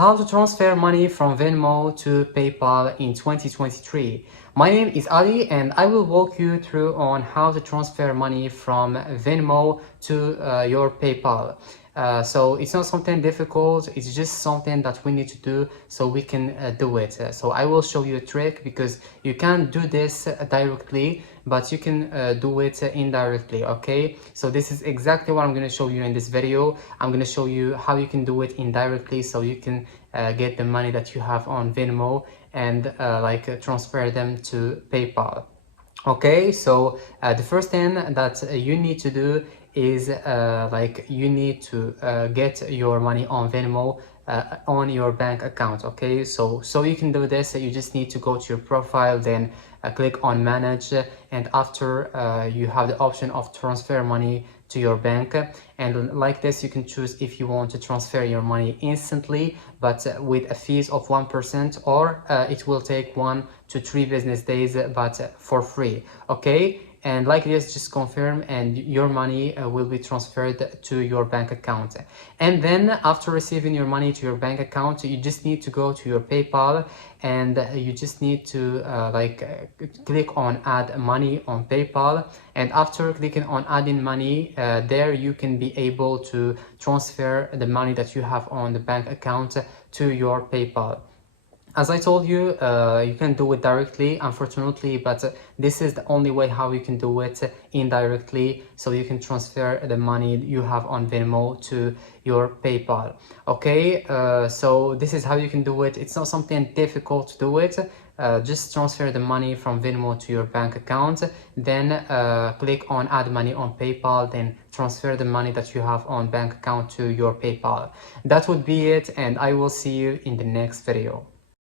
How to transfer money from Venmo to PayPal in 2023. My name is Ali and I will walk you through on how to transfer money from Venmo to your PayPal. So it's not something difficult, it's just something that we need to do so we can do it. So I will show you a trick because you can't do this directly, but you can do it indirectly. Okay, so this is exactly what I'm going to show you in this video. I'm going to show you how you can do it indirectly so you can get the money that you have on Venmo and transfer them to PayPal. Okay, so the first thing that you need to do is you need to get your money on Venmo on your bank account. Okay, so you can do this, you just need to go to your profile, then click on manage, and after you have the option of transfer money to your bank, and like this you can choose if you want to transfer your money instantly but with a fees of 1%, or it will take 1 to 3 business days but for free. Okay, and like this, just confirm and your money will be transferred to your bank account. And then after receiving your money to your bank account, you just need to go to your PayPal and you just need to click on add money on PayPal, and after clicking on adding money, there you can be able to transfer the money that you have on the bank account to your PayPal. As I told you, you can do it directly, unfortunately, but this is the only way how you can do it indirectly, so you can transfer the money you have on Venmo to your PayPal. Okay, so this is how you can do it. It's not something difficult to do it. Just transfer the money from Venmo to your bank account, then click on add money on PayPal, then transfer the money that you have on bank account to your PayPal. That would be it, and I will see you in the next video.